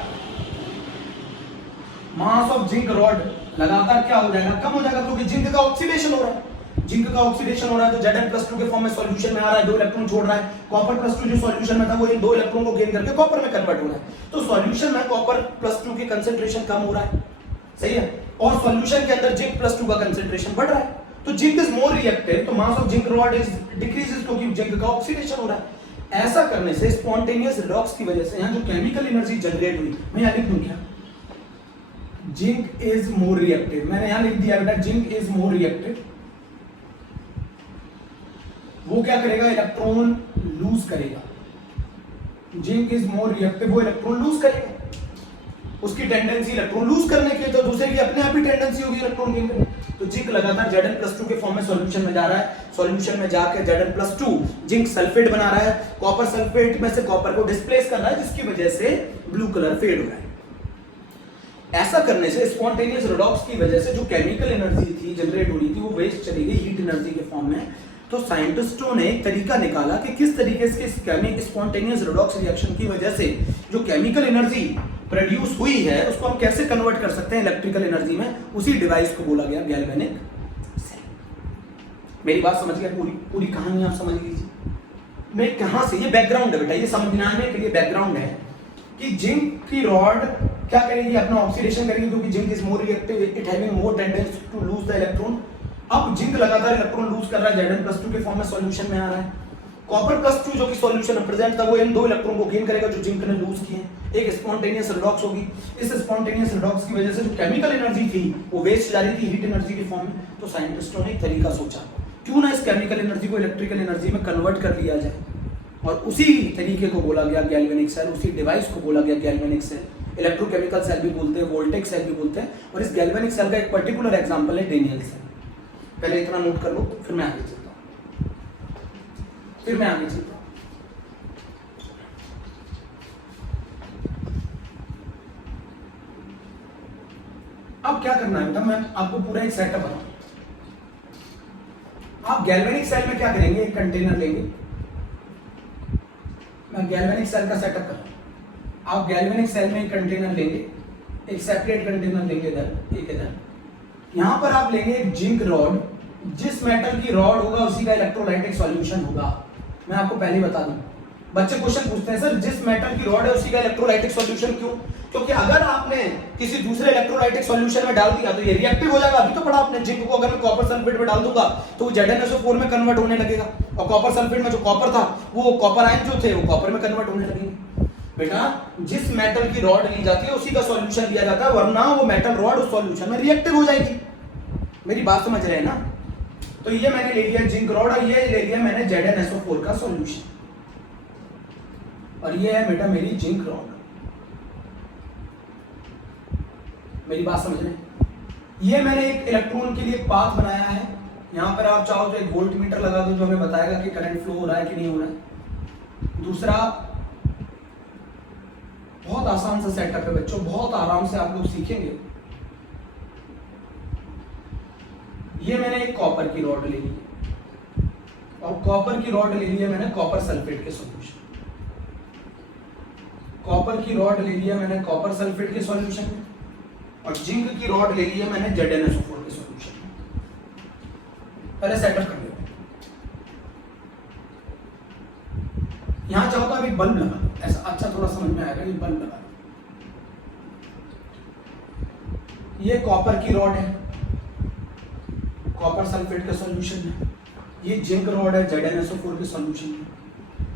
क्या हो जाएगा? कम हो जाएगा, क्योंकि जिंक का ऑक्सीडेशन हो रहा है। जिंक का ऑक्सीडेशन हो रहा है तो Zn+2 के फॉर्म में सॉल्यूशन में आ रहा है, 2 इलेक्ट्रॉन छोड़ रहा है। कॉपर+2 जो सॉल्यूशन में था वो इन 2 इलेक्ट्रॉन को गेन करके कॉपर में कन्वर्ट हो रहा है। तो सॉल्यूशन में कॉपर+2 की कंसंट्रेशन कम हो रहा है, सही है, और सॉल्यूशन के अंदर जिंक+2 का कंसंट्रेशन बढ़ रहा है। तो जिंक इज मोर रिएक्टिव, तो mass of zinc rod is decreases क्योंकि जिंक का ऑक्सीडेशन हो रहा है। ऐसा करने से स्पॉन्टेनियस रिडॉक्स की वजह से यहां जो केमिकल एनर्जी जनरेट हुई, मैं यहां लिख दूं क्या? Zinc is more reactive. मैंने यहां लिख दिया बेटा जिंक इज मोर रिएक्टिव वो क्या करेगा, इलेक्ट्रॉन लूज करेगा। जिंक इज मोर रिएक्टिव, वो इलेक्ट्रॉन लूज करेगा, उसकी टेंडेंसी इलेक्ट्रॉन लूज करने की, तो दूसरे की अपने आप ही टेंडेंसी होगी इलेक्ट्रॉन गेन करने। तो जिंक लगातार Zn+2 के फॉर्म में सॉल्यूशन में जा रहा है, सॉल्यूशन में जाके Zn+2 जिंक सल्फेट बना रहा है, कॉपर सल्फेट में से कॉपर को डिस्प्लेस कर रहा है, जिसकी वजह से ब्लू कलर फेड हो रहा है। ऐसा करने से स्पॉन्टेनियस रिडॉक्स की वजह से जो केमिकल एनर्जी थी जनरेट हो रही थी, वो वेस्ट चली गई हीट एनर्जी के फॉर्म में। तो साइंटिस्टों ने एक तरीका निकाला कि किस तरीके से स्पॉन्टेनियस रिडॉक्स रिएक्शन की वजह से जो केमिकल एनर्जी प्रोड्यूस हुई है उसको हम कैसे कन्वर्ट कर सकते हैं इलेक्ट्रिकल एनर्जी में। उसी डिवाइस को बोला गया गैल्वेनिक सेल। मेरी बात समझ गया, पूरी कहानी आप समझ लीजिए। मैं कहां से, ये बैकग्राउंड है बेटा, ये समझने के लिए बैकग्राउंड है कि जिंक की रॉड क्या करेगी, अपना ऑक्सीडेशन करेगी, क्योंकि zinc is more reactive, it having more tendency to lose the electron. अब जिंक लगातार इलेक्ट्रॉन लूज कर रहा है, Zn+2 के फॉर्म में सॉल्यूशन में आ रहा है। कॉपर+2 जो कि सॉल्यूशन रिप्रेजेंट था, वो इन दो इलेक्ट्रॉन को गेन करेगा जो जिंक ने लूज किए। एक स्पॉन्टेनियस रिडॉक्स होगी। इस स्पॉन्टेनियस रिडॉक्स की वजह से जो केमिकल एनर्जी थी वो वेस्ट जा रही थी हीट एनर्जी के फॉर्म में। तो साइंटिस्टों ने एक तरीका सोचा, क्यों ना इस केमिकल एनर्जी को इलेक्ट्रिकल एनर्जी में कन्वर्ट कर लिया जाए, और उसी तरीके को बोला गया गैल्वेनिक सेल, उसी डिवाइस को बोला गया गैल्वेनिक सेल। इलेक्ट्रोकेमिकल सेल भी बोलते हैं, वोल्टेक सेल भी बोलते हैं, और इस गैल्वेनिक सेल का एक पर्टिकुलर एग्जांपल है डेनियल सेल। पहले इतना नोट कर लो, फिर मैं आगे चलता हूं, अब क्या करना है बेटा, मैं आपको पूरा एक सेटअप बताऊं। आप गैल्वेनिक सेल में क्या करेंगे, एक कंटेनर लेंगे, मैं गैल्वेनिक सेल का सेटअप कर रहा हूं। आप गैल्वेनिक सेल में एक कंटेनर लेंगे, एक सेपरेट कंटेनर लेंगे इधर, एक इधर। यहां पर आप लेंगे एक जिंक रॉड, जिस मेटल की रॉड होगा उसी का इलेक्ट्रोलाइटिक सॉल्यूशन होगा। मैं आपको पहले ही बता दूं, बच्चे क्वेश्चन पूछते हैं सर जिस मेटल की रॉड है उसी का इलेक्ट्रोलाइटिक सॉल्यूशन क्यों? क्योंकि अगर आपने किसी दूसरे इलेक्ट्रोलाइटिक सॉल्यूशन में डाल दिया तो ये रिएक्टिव हो जाएगा। अभी तो पढ़ा आपने, जिंक को अगर मैं कॉपर सल्फेट में डाल दूंगा तो वो ZnSO4 में कन्वर्ट होने लगेगा, और कॉपर सल्फेट में जो कॉपर था वो कॉपर आयन जो थे वो कॉपर में कन्वर्ट होने लगेंगे। बेटा जिस मेटल की रॉड ली जाती है उसी का सॉल्यूशन लिया जाता है, वरना वो मेटल रॉड उस सॉल्यूशन में रिएक्टिव हो जाएगी। मेरी बात समझ रहे हैं ना? तो ये मैंने ले लिया जिंक रॉड, और ये ले लिया मैंने ZnSO4 का सॉल्यूशन, और ये है बेटा मेरी जिंक रॉड। मेरी बात समझ रहे हैं? ये मैंने एक इलेक्ट्रॉन के लिए पाथ बनाया है। यहां पर आप चाहो तो एक वोल्ट मीटर लगा दो जो हमें बताएगा कि करंट फ्लो हो रहा है कि नहीं हो रहा है। दूसरा, बहुत आसान सा सेटअप है बच्चों, बहुत आराम से आप लोग सीखेंगे। ये मैंने एक कॉपर की रॉड ले ली, और कॉपर की रॉड ले लिया मैंने कॉपर सल्फेट के सॉल्यूशन। कॉपर की रॉड ले लिया मैंने कॉपर सल्फेट के सॉल्यूशन में, और जिंक की रॉड ले लिया मैंने ZnSO4 के सॉल्यूशन में। पहले सेटअप कर लिया। यहां चाहो तो आप एक बल्ब लगा दो, ऐसा अच्छा थोड़ा समझ में आएगा। ये बल्ब लगा दो। ये कॉपर की रॉड है, कॉपर सल्फेट का सॉल्यूशन है। ये जिंक रॉड है ZnSO4 के सॉल्यूशन में।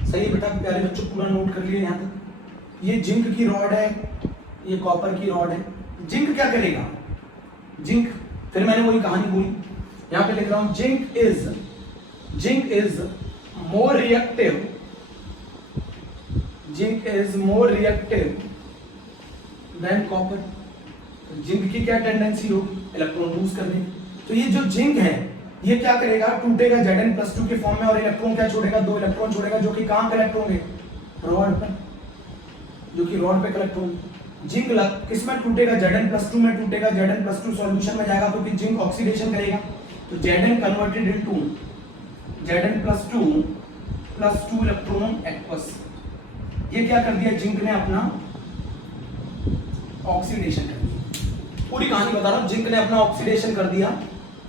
सही है बेटा, प्यारे बच्चों पूरा नोट कर लिए यहां तक। ये जिंक की रॉड है, ये कॉपर की रॉड है। जिंक क्या करेगा, जिंक, फिर मैंने वही कहानी बोली, यहां पे लिख रहा हूं zinc is more reactive, zinc is more reactive than copper. Zinc की क्या टेंडेंसी होगी, इलेक्ट्रॉन लूज करने की। तो ये जो जिंक है ये क्या करेगा, टूटेगा Zn+2 के फॉर्म में, और इलेक्ट्रॉन क्या छोड़ेगा, 2 इलेक्ट्रॉन छोड़ेगा, जो कि कहां कलेक्ट होंगे, रॉड पर, जो कि रॉड पे कलेक्ट होंगे। जिंक किसमें टूटेगा, Zn+2 में टूटेगा। Zn+2 सॉल्यूशन में जाएगा क्योंकि जिंक ऑक्सीडेशन करेगा, तो Zn converted into Zn+2 electron aqueous. ये क्या कर दिया, जिंक ने अपना ऑक्सीडेशन कर दिया। पूरी कहानी बता रहा हूं, जिंक ने अपना ऑक्सीडेशन कर दिया,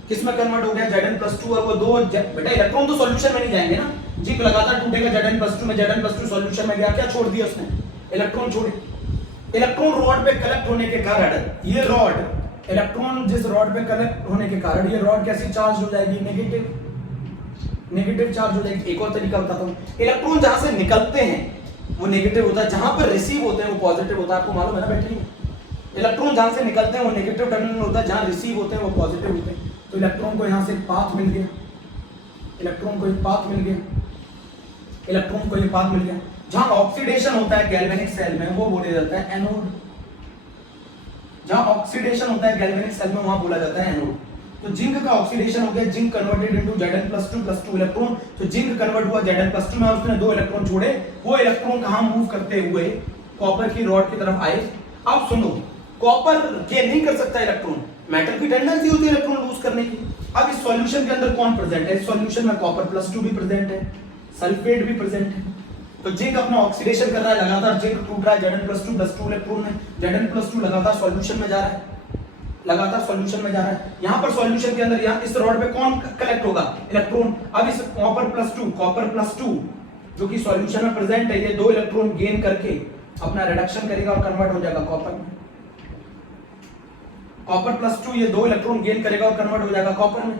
किसमें कन्वर्ट हो गया, Zn+2, और वो दो बेटा इलेक्ट्रॉन तो सॉल्यूशन में नहीं जाएंगे ना। जिंक लगातार टूटेगा Zn+2 में, Zn+2 सॉल्यूशन में गया, क्या छोड़ दिया उसने, इलेक्ट्रॉन छोड़े। इलेक्ट्रॉन रॉड पे कलेक्ट होने के कारण ये रॉड, इलेक्ट्रॉन जिस रॉड पे कलेक्ट होने के कारण ये रॉड कैसी चार्ज हो जाएगी, नेगेटिव चार्ज हो जाएगी। एक और तरीका बताता हूं, इलेक्ट्रॉन जहां से निकलते हैं वो नेगेटिव होता है, जहां पर रिसीव होते हैं वो पॉजिटिव होता है। आपको मालूम है ना बैटरी में, इलेक्ट्रॉन जहां से निकलते हैं वो नेगेटिव टर्मिनल होता है, जहां रिसीव होते हैं वो पॉजिटिव होते हैं। तो इलेक्ट्रॉन को यहां से पाथ मिल गया, इलेक्ट्रॉन को एक पाथ मिल गया, इलेक्ट्रॉन को एक पाथ मिल गया। जहां ऑक्सीडेशन होता है गैल्वेनिक सेल में वो बोला जाता है एनोड, जहां ऑक्सीडेशन होता है गैल्वेनिक सेल में वहां बोला जाता है एनोड। तो जिंक का ऑक्सीडेशन हो गया, zinc converted into Zn+2 electron, तो जिंक कन्वर्ट हुआ Zn+2 में, उसने 2 इलेक्ट्रॉन छोड़े, वो इलेक्ट्रॉन कहां मूव करते हुए कॉपर की रॉड की तरफ आए। अब सुनो, कॉपर गेन नहीं कर सकता इलेक्ट्रॉन, मेटल की टेंडेंसी होती है इलेक्ट्रॉन लूज करने की। अब इस सॉल्यूशन के अंदर कौन प्रेजेंट है? इस सॉल्यूशन में Copper+2 भी प्रेजेंट है, सल्फेट भी प्रेजेंट है। तो जिंक अपना ऑक्सीडेशन कर रहा है, लगातार जिंक टूट रहा है, Zn+2 इलेक्ट्रॉन है, Zn+2 लगातार सॉल्यूशन में जा रहा है, लगातार सॉल्यूशन में जा रहा है। यहां पर सॉल्यूशन के अंदर यहां इस रॉड पे कौन कलेक्ट होगा? इलेक्ट्रॉन। अब इस Copper+2 जो कि सॉल्यूशन में प्रेजेंट है, ये 2 इलेक्ट्रॉन गेन करके अपना रिडक्शन करेगा और कन्वर्ट हो जाएगा कॉपर में। Copper+2 ये 2 इलेक्ट्रॉन गेन करेगा और कन्वर्ट हो जाएगा कॉपर में।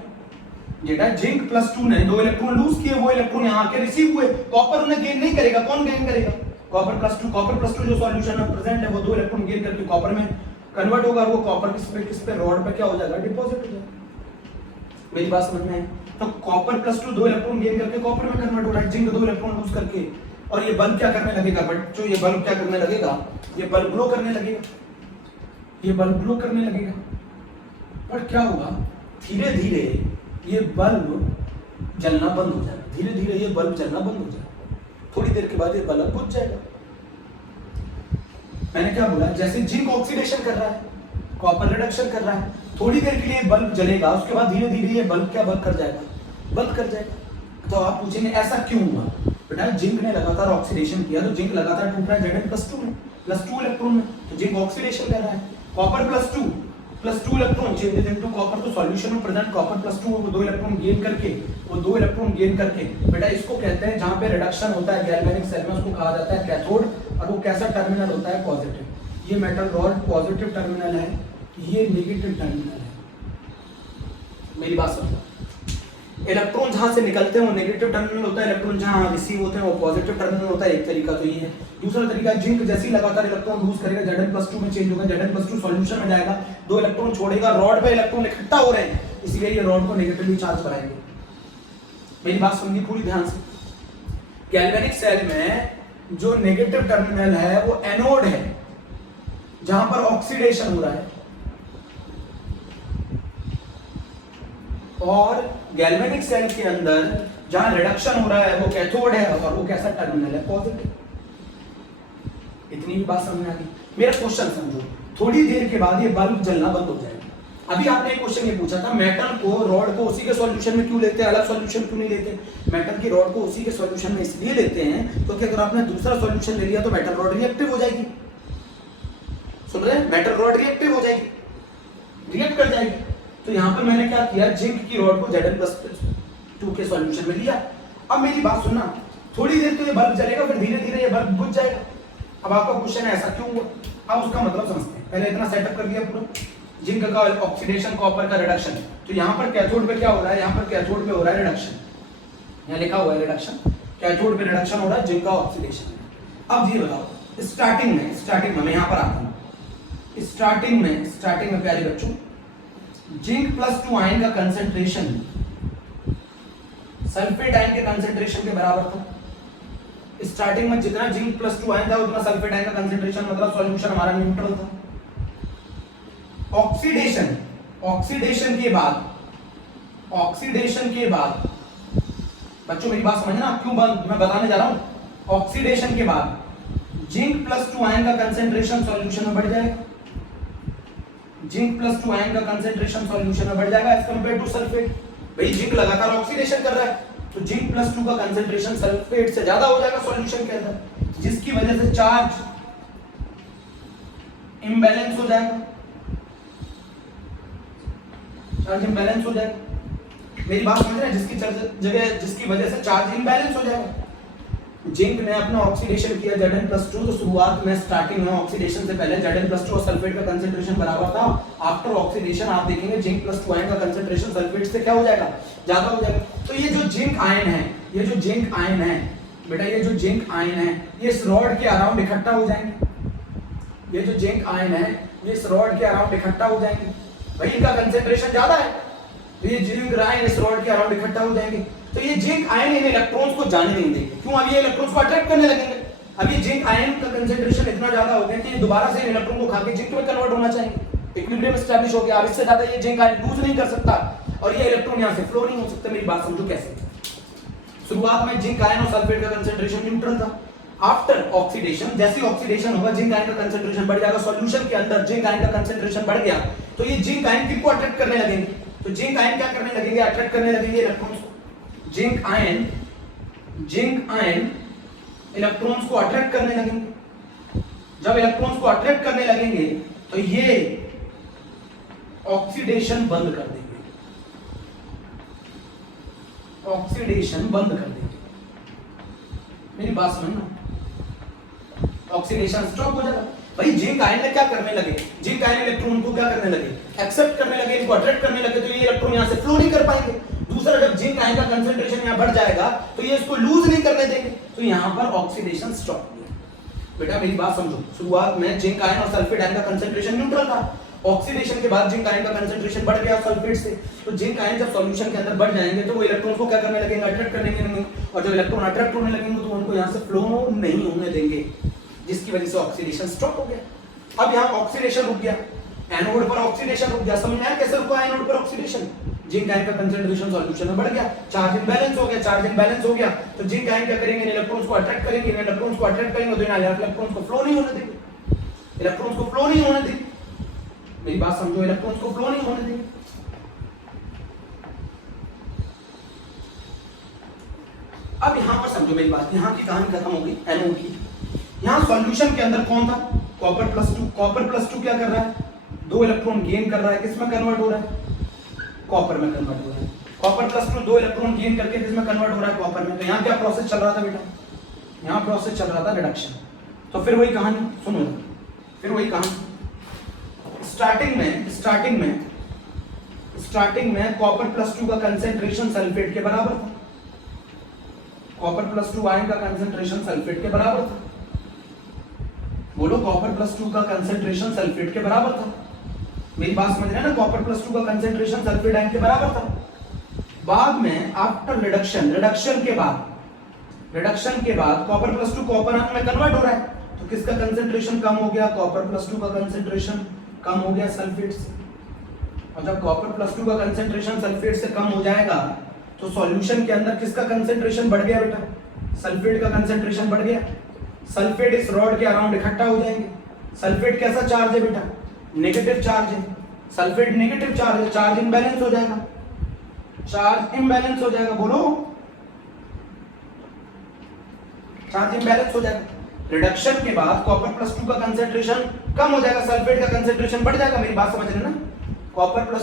जेटा Zinc+2 ने 2 इलेक्ट्रॉन लूज किए, वो इलेक्ट्रॉन यहां आके रिसीव हुए, कॉपर उन्हें गेन नहीं करेगा। कौन गेन करेगा? Copper+2 जो सॉल्यूशन में प्रेजेंट है वो 2 इलेक्ट्रॉन गेन करके कॉपर में कन्वर्ट होगा, वो कॉपर किस पे रॉड पे क्या हो जाएगा? डिपॉजिट हो जाएगा। मेरी बात समझ में आई? तो Copper+2 2 इलेक्ट्रॉन गेन करके कॉपर में कन्वर्ट हो रहा है, जिंक 2 इलेक्ट्रॉन लूज करके। और ये बल्ब क्या करने लगेगा? बट जो ये बल्ब क्या करने लगेगा? ये बल्ब ग्लो करने लगेगा, ये बल्ब ग्लो करने लगेगा। पर क्या होगा? धीरे धीरे ये बल्ब जलना बंद हो जाएगा, धीरे धीरे ये बल्ब जलना बंद हो जाएगा, थोड़ी देर के बाद ये बल्ब बुझ जाएगा। मैंने क्या बोला? जैसे जिंक ऑक्सीडेशन कर रहा है, कॉपर रिडक्शन कर रहा है, थोड़ी देर के लिए बल्ब जलेगा, उसके बाद धीरे धीरे ये बल्ब क्या बंद कर जाएगा? बंद कर जाएगा। तो आप पूछेंगे ऐसा क्यों हुआ? बेटा जिंक ने लगातार ऑक्सीडेशन किया, तो जिंक लगातार टूट रहा है Zn+2 में, +2 इलेक्ट्रॉन में, तो जिंक ऑक्सीडेशन कर रहा है। Copper+2 electron changes into copper, तो सॉल्यूशन में प्रेजेंट Copper+2 वो 2 इलेक्ट्रॉन गेन करके, बेटा इसको कहते हैं, जहां पे रिडक्शन होता है गैल्वेनिक सेल में उसको कहा जाता है कैथोड, और वो कैसा टर्मिनल होता है? पॉजिटिव। ये मेटल रॉड पॉजिटिव टर्मिनल है, ये नेगेटिव टर्मिनल है। मेरी बात समझो, इलेक्ट्रॉन जहां से निकलते हैं वो नेगेटिव टर्मिनल होता है, इलेक्ट्रॉन जहां रिसीव होते हैं वो पॉजिटिव टर्मिनल होता है। एक तरीका तो ये है। दूसरा तरीका, जिंक जैसे ही लगातार इलेक्ट्रॉन लूज करेगा Zn+2 में चेंज होगा, Zn+2 सॉल्यूशन में जाएगा, 2 इलेक्ट्रॉन छोड़ेगा, रॉड पे इलेक्ट्रॉन इकट्ठा हो रहे हैं, इसलिए ये रॉड को नेगेटिवली चार्ज कराएंगे। मेरी बात समझिए पूरी ध्यान से। गैल्वेनिक सेल में जो नेगेटिव टर्मिनल है वो एनोड है, जहां पर ऑक्सीडेशन हो रहा है, और गैल्वेनिक सेल के अंदर जहां रिडक्शन हो रहा है वो कैथोड है, और वो कैसा टर्मिनल है? पॉजिटिव। इतनी भी बात समझ आ गई? मेरा क्वेश्चन समझो, थोड़ी देर के बाद ये बल्ब जलना बंद हो जाएगा। अभी आपने एक क्वेश्चन ये पूछा था, मेटल को रॉड को उसी के सॉल्यूशन में क्यों लेते हैं, अलग सॉल्यूशन क्यों नहीं लेते? मेटल की रॉड को उसी के सॉल्यूशन में इसलिए लेते हैं क्योंकि अगर आपने दूसरा सॉल्यूशन ले लिया तो मेटल रॉड रिएक्टिव हो जाएगी। सुन रहे हैं? मेटल रॉड रिएक्टिव हो जाएगी, रिएक्ट कर जाएगी। तो यहां पर मैंने क्या किया? जिंक की रॉड को Zn+2 के सॉल्यूशन में लिया। अब मेरी बात सुनना, थोड़ी देर तो ये बल्ब जलेगा, फिर धीरे धीरे ये बल्ब बुझ जाएगा। अब आपका क्वेश्चन है ऐसा क्यों हुआ? अब उसका मतलब समझते हैं। पहले इतना सेटअप कर दिया पूरा, जिंक का ऑक्सीडेशन, कॉपर का रिडक्शन। तो यहाँ पर कैथोड पे क्या हो रहा है? यहाँ पर कैथोड पे हो रहा है रिडक्शन, यहाँ लिखा हुआ है रिडक्शन, कैथोड पे रिडक्शन हो रहा है, जिंक का ऑक्सीडेशन। अब ये बताओ, स्टार्टिंग में मैं यहाँ पर आता हूँ, स्टार्टिंग में प्यारे बच्चों, Zinc+2 आयन का कंसेंट्रेशन सल्फेट आयन के कंसेंट्रेशन के बराबर था। स्टार्टिंग में जितना Zinc+2 आयन था उतना सल्फेट आयन का कंसेंट्रेशन, मतलब सॉल्यूशन हमारा न्यूट्रल था। ऑक्सीडेशन के बाद बच्चों मेरी बात समझना, क्यों मैं बताने जा रहा हूं। ऑक्सीडेशन के बाद Zinc+2 आयन का कंसेंट्रेशन सॉल्यूशन में बढ़ जाएगा, Zinc+2 आयन का कंसेंट्रेशन सॉल्यूशन में बढ़ जाएगा एज कंपेयर टू सल्फेट। भाई जिंक लगातार ऑक्सीडेशन कर रहा है, तो Zinc+2 का कंसेंट्रेशन सल्फेट से ज्यादा हो जाएगा सॉल्यूशन के अंदर, जिसकी वजह से चार्ज इम्बैलेंस हो जाएगा, मेरी बात समझ रहे हैं? जिसकी वजह से चार्ज इम्बैलेंस हो जाएगा। जिंक ने अपना ऑक्सीडेशन किया Zn+2, तो शुरुआत में स्टार्टिंग में ऑक्सीडेशन से पहले Zn+2 और सल्फेट का कंसेंट्रेशन बराबर था। आफ्टर ऑक्सीडेशन आप देखेंगे Zinc+2 आयन का कंसेंट्रेशन सल्फेट से क्या हो जाएगा? ज्यादा हो जाएगा। तो ये जो जिंक आयन है बेटा, ये जो जिंक आयन है ये इस रॉड के अराउंड इकट्ठा हो जाएंगे। ये जो जिंक आयन है ये इस रॉड के अराउंड इकट्ठा हो जाएंगे। भाई इनका कंसेंट्रेशन ज्यादा है, तो ये जिंक आयन इस रॉड के अराउंड इकट्ठा हो जाएंगे। तो ये जिंक आयन इन इलेक्ट्रॉन्स को जाने नहीं देंगे। क्यों? अब ये इलेक्ट्रॉन्स को अट्रैक्ट करने लगेंगे। अब ये जिंक आयन का कंसंट्रेशन इतना ज्यादा हो गया कि ये दोबारा से इलेक्ट्रॉन को खा के जिंक में कन्वर्ट होना चाहिए। इक्विलिब्रियम एस्टैब्लिश हो गया। अब इससे ज्यादा ये जिंक आयन लूज नहीं कर सकता और ये इलेक्ट्रॉन यहां से फ्लो नहीं हो सकता। मेरी बात समझो कैसे। शुरुआत में जिंक आयन और सल्फेट का कंसंट्रेशन न्यूट्रल था। आफ्टर ऑक्सीडेशन, जैसे ऑक्सीडेशन होगा जिंक आयन का कंसंट्रेशन बढ़ जाएगा। सॉल्यूशन के अंदर जिंक आयन का कंसंट्रेशन बढ़ गया तो ये जिंक आयन किसको अट्रैक्ट करने लगेंगे? तो जिंक आयन क्या करने लगेंगे? अट्रैक्ट करने लगेंगे इलेक्ट्रॉन्स को। जिंक आयन इलेक्ट्रॉन्स को अट्रैक्ट करने लगेंगे। जब इलेक्ट्रॉन्स को अट्रैक्ट करने लगेंगे तो ये ऑक्सीडेशन बंद कर देंगे। ऑक्सीडेशन बंद कर देंगे। मेरी बात समझना, ऑक्सीडेशन स्टॉप हो जाएगा। भाई जिंक आयन ने क्या करने लगे? जिंक आयन इलेक्ट्रॉन को क्या करने लगे? एक्सेप्ट करने लगे, इनको अट्रैक्ट करने लगे, तो ये इलेक्ट्रॉन यहां से फ्लो नहीं कर पाएंगे। दूसरा, जब जिंक आयन का कंसंट्रेशन यहां बढ़ जाएगा तो ये इसको लूज नहीं करने देंगे, तो यहां पर ऑक्सीडेशन स्टॉप हो गया। बेटा मेरी बात समझो, शुरुआत में जिंक आयन और सल्फेट आयन का कंसंट्रेशन न्यूट्रल था। ऑक्सीडेशन के बाद जिंक आयन का कंसंट्रेशन बढ़ गया सल्फेट से, तो जिंक आयन जब सॉल्यूशन के अंदर बढ़ जाएंगे तो वो इलेक्ट्रॉन को क्या करने लगेंगे? अट्रैक्ट करने लगेंगे, और जब इलेक्ट्रॉन अट्रैक्ट होने लगेंगे तो उनको यहां से फ्लो नहीं होने देंगे, जिसकी वजह से ऑक्सीडेशन स्टॉप हो गया। अब यहां ऑक्सीडेशन रुक गया, एनोड पर ऑक्सीडेशन रुक गया। समझ में आया कैसे रुका एनोड पर ऑक्सीडेशन? जिंक आयन का कंसंट्रेशन सॉल्यूशन में बढ़ गया, चार्ज इम्बैलेंस हो गया। चार्ज इम्बैलेंस हो गया तो जिंक आयन क्या करेंगे? इलेक्ट्रॉन्स को अट्रैक्ट करेंगे। इलेक्ट्रॉन्स को अट्रैक्ट करेंगे तो इलेक्ट्रॉन्स को फ्लो नहीं होने देंगे। इलेक्ट्रॉन्स को फ्लो नहीं होने देंगे। मेरी बात समझो, इलेक्ट्रॉन्स को फ्लो नहीं होने देंगे। अब यहां पर समझो मेरी बात, यहां की कहानी खत्म हो गई एनोड की। यहां सॉल्यूशन के अंदर कौन था? Copper plus 2। कॉपर प्लस 2 क्या कर रहा है? 2 इलेक्ट्रॉन गेन कर रहा है। किसमें कन्वर्ट हो रहा है? कॉपर में कन्वर्ट हो रहा है। कॉपर प्लस 2 2 इलेक्ट्रॉन गेन करके किसमें कन्वर्ट हो रहा है? कॉपर में। तो यहां क्या प्रोसेस चल रहा था बेटा? यहां प्रोसेस चल रहा था रिडक्शन। तो फिर वही कहानी सुनो, फिर वही कहानी। स्टार्टिंग में कॉपर प्लस 2 का कंसंट्रेशन सल्फेट के बराबर था। कॉपर प्लस 2 आयन का कंसंट्रेशन सल्फेट के बराबर था। बोलो, कॉपर प्लस 2 का कंसंट्रेशन सल्फेट के बराबर था। मेरी बात समझ रहे हैं ना? कॉपर प्लस 2 का कंसंट्रेशन सल्फेट आयन के बराबर था। बाद में आफ्टर रिडक्शन के बाद कॉपर प्लस 2 कॉपर आयन में कन्वर्ट हो रहा है, तो किसका कंसंट्रेशन कम हो गया? कॉपर प्लस 2 का कंसंट्रेशन कम हो गया सल्फेट से। और जब कॉपर प्लस 2 का कंसंट्रेशन सल्फेट से कम हो जाएगा तो सॉल्यूशन के अंदर किसका कंसंट्रेशन बढ़ गया बेटा? सल्फेट का कंसंट्रेशन बढ़ गया। सल्फेट इस रॉड के अराउंड इकट्ठा हो जाएंगे। सल्फेट कैसा चार्ज है बेटा? नेगेटिव चार्ज है। सल्फेट नेगेटिव चार्ज है, चार्ज इम्बैलेंस हो जाएगा। चार्ज इम्बैलेंस हो जाएगा। बोलो, चार्ज इम्बैलेंस हो जाएगा। रिडक्शन के बाद कॉपर प्लस 2 का कंसंट्रेशन कम हो जाएगा, सल्फेट का कंसंट्रेशन बढ़ जाएगा। मेरी बात समझ रहे ना? कॉपर प्लस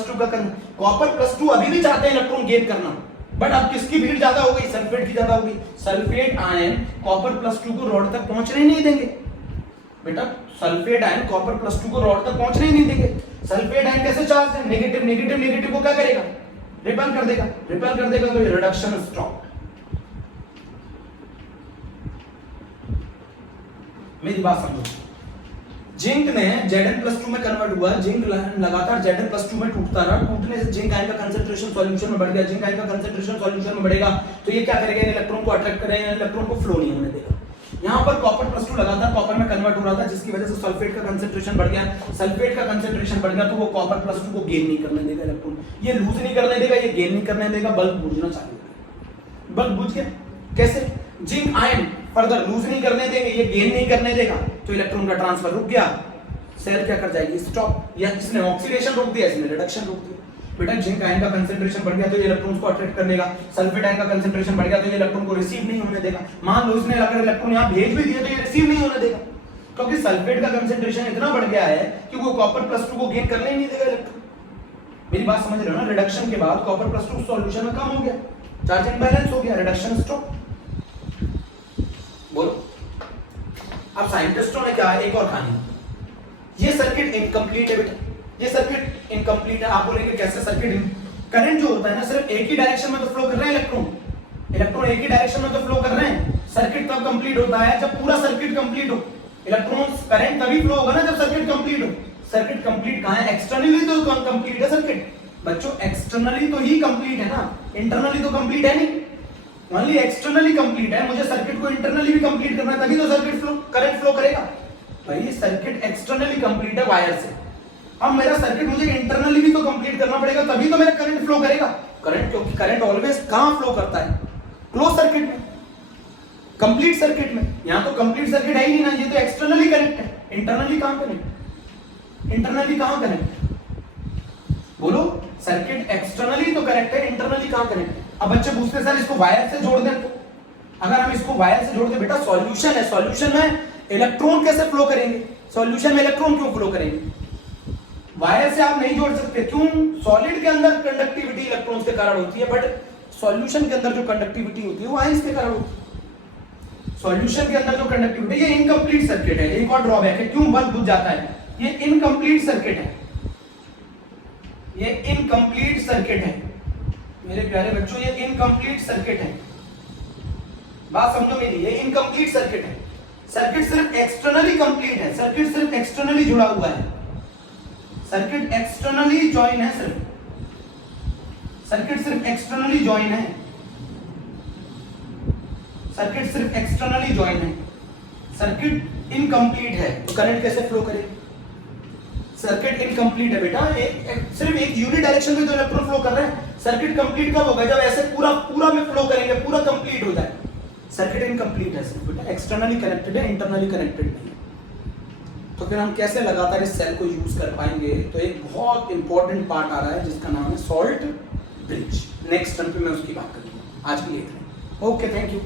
2 अभी भी चाहते हैं इलेक्ट्रॉन गेन करना, बट अब किसकी भीड़ ज्यादा हो गई? सल्फेट की ज्यादा हो गई। सल्फेट आयन कॉपर प्लस 2 को रॉड तक पहुंचने नहीं देंगे बेटा। सल्फेट आयन कॉपर प्लस 2 को रॉड तक पहुंचने ही नहीं देंगे। सल्फेट आयन कैसे चार्ज है? नेगेटिव। नेगेटिव को क्या करेगा? रिपेल कर देगा। तो रिडक्शन स्टॉप। मेरी बात समझो, जिंक ने Zn+2 में कन्वर्ट हुआ। जिंक लगातार Zn+2 में टूटता रहा। टूटने से जिंक आयन का कंसंट्रेशन सॉल्यूशन में बढ़ गया। जिंक आयन का कंसंट्रेशन सॉल्यूशन में बढ़ेगा तो ये क्या करेगा? इलेक्ट्रॉन को अट्रैक्ट करेगा, इलेक्ट्रॉन को फ्लो नहीं होने देगा। यहाँ पर कॉपर प्लस 2 लगातार कॉपर में कन्वर्ट हो रहा था, जिसकी वजह से सल्फेट का कंसंट्रेशन बढ़ गया। सल्फेट का कंसंट्रेशन बढ़ गया तो वो कॉपर प्लस 2 को गेन नहीं करने देगा इलेक्ट्रॉन। ये लूज नहीं करने देगा, ये गेन नहीं करने देगा। बल्ब बुझना चाहिए। बल्ब बुझ गया कैसे? जिंक आयन फर्दर लूज नहीं करने देंगे, ये गेन नहीं करने देगा, तो इलेक्ट्रॉन का ट्रांसफर रुक गया। सेल क्या कर जाएगी? स्टॉप। या इसने ऑक्सीडेशन रोक दिया, इसने रिडक्शन रोक दिया। बेटा जिंक आयन का कंसंट्रेशन बढ़ गया तो ये इलेक्ट्रॉन्स को अट्रैक्ट कर लेगा। सल्फेट आयन का कंसंट्रेशन बढ़ गया तो ये इलेक्ट्रॉन को रिसीव नहीं होने देगा। मान लो इसने अगर इलेक्ट्रॉन यहां भेज भी दिया तो ये रिसीव नहीं होने देगा, क्योंकि सल्फेट का कंसंट्रेशन इतना बढ़ गया है कि वो कॉपर प्लस 2 को गेन करने ही नहीं देगा इलेक्ट्रॉन। मेरी बात समझ रहे हो ना? रिडक्शन के बाद कॉपर प्लस 2 सॉल्यूशन में कम हो गया, चार्ज इम्बैलेंस हो गया, रिडक्शन स्टॉप। बोलो, अब साइंटिस्टों ने क्या एक और कहानी, ये सर्किट इनकम्प्लीट है बेटा। ये सर्किट इनकम्प्लीट है। आप बोलेंगे कैसे सर्किट? करंट जो होता है ना, सिर्फ एक ही डायरेक्शन में तो फ्लो कर रहे हैं इलेक्ट्रॉन एक ही डायरेक्शन में तो फ्लो कर रहे हैं। सर्किट तब कंप्लीट होता है जब पूरा सर्किट कंप्लीट हो। इलेक्ट्रॉन्स करंट तभी फ्लो होगा ना जब सर्किट कंप्लीट हो। सर्किट कंप्लीट कहां है? एक्सटर्नली तो कंप्लीट है सर्किट बच्चों। एक्सटर्नली तो ही कंप्लीट है ना, इंटरनली तो कंप्लीट है नहीं। ओनली एक्सटर्नली कंप्लीट है, मुझे सर्किट को इंटरनली भी कंप्लीट करना है, तभी तो सर्किट फ्लो करंट फ्लो करेगा। भाई सर्किट एक्सटर्नली कंप्लीट है वायर से, अब मेरा सर्किट मुझे इंटरनली भी तो कंप्लीट करना पड़ेगा, तभी तो मेरा करंट फ्लो करेगा। करंट, क्योंकि करंट ऑलवेज कहां फ्लो करता है? क्लोज सर्किट में, कंप्लीट सर्किट में। यहां तो कंप्लीट सर्किट है ही नहीं ना, ये तो एक्सटर्नली कनेक्ट है, इंटरनली कहां कनेक्ट? इंटरनली कहां कनेक्ट? बोलो, सर्किट एक्सटर्नली तो कनेक्ट है, इंटरनली कहां कनेक्ट? अब बच्चे पूछते सर इसको वायर से जोड़ दें, तो अगर हम इसको वायर से जोड़ दें, बेटा सॉल्यूशन है, सॉल्यूशन में इलेक्ट्रॉन कैसे फ्लो करेंगे? सॉल्यूशन में इलेक्ट्रॉन क्यों फ्लो करेंगे? वायर से आप नहीं जोड़ सकते, क्यों? सॉलिड के अंदर कंडक्टिविटी इलेक्ट्रॉन्स के कारण होती है, बट सॉल्यूशन के अंदर जो कंडक्टिविटी होती है वो आयंस के कारण होती है। सॉल्यूशन के अंदर जो कंडक्टिविटी, ये इनकम्प्लीट सर्किट है, एक और ड्रॉबैक है, क्यों बल्ब बुझ जाता है? ये इनकम्प्लीट सर्किट है, ये इनकम्प्लीट सर्किट है मेरे प्यारे बच्चों, ये इनकम्प्लीट सर्किट है। बात समझो मेरी, ये इनकम्प्लीट सर्किट है। सर्किट सिर्फ एक्सटर्नली कंप्लीट है, सर्किट सिर्फ एक्सटर्नली जुड़ा हुआ है, सर्किट एक्सटर्नली ज्वाइन है, सर्किट सिर्फ एक्सटर्नली ज्वाइन है, सर्किट सिर्फ एक्सटर्नली ज्वाइन है। सर्किट इनकम्प्लीट है तो करंट कैसे फ्लो करेगा? सर्किट इनकम्प्लीट है बेटा, सिर्फ एक यूनिट डायरेक्शन में तो इलेक्ट्रॉन फ्लो कर रहे हैं। सर्किट कंप्लीट कब होगा? जब ऐसे पूरा में फ्लो करेंगे, पूरा कंप्लीट हो जाए। सर्किट इनकम्प्लीट है सिर्फ बेटा, एक्सटर्नली कनेक्टेड है, इंटरनली कनेक्टेड नहीं है। तो फिर हम कैसे लगातार इस सेल को यूज कर पाएंगे? तो एक बहुत इंपॉर्टेंट पार्ट आ रहा है जिसका नाम है सॉल्ट ब्रिज। नेक्स्ट टर्म पे मैं उसकी बात करूंगा, आज के लिए ओके, थैंक यू।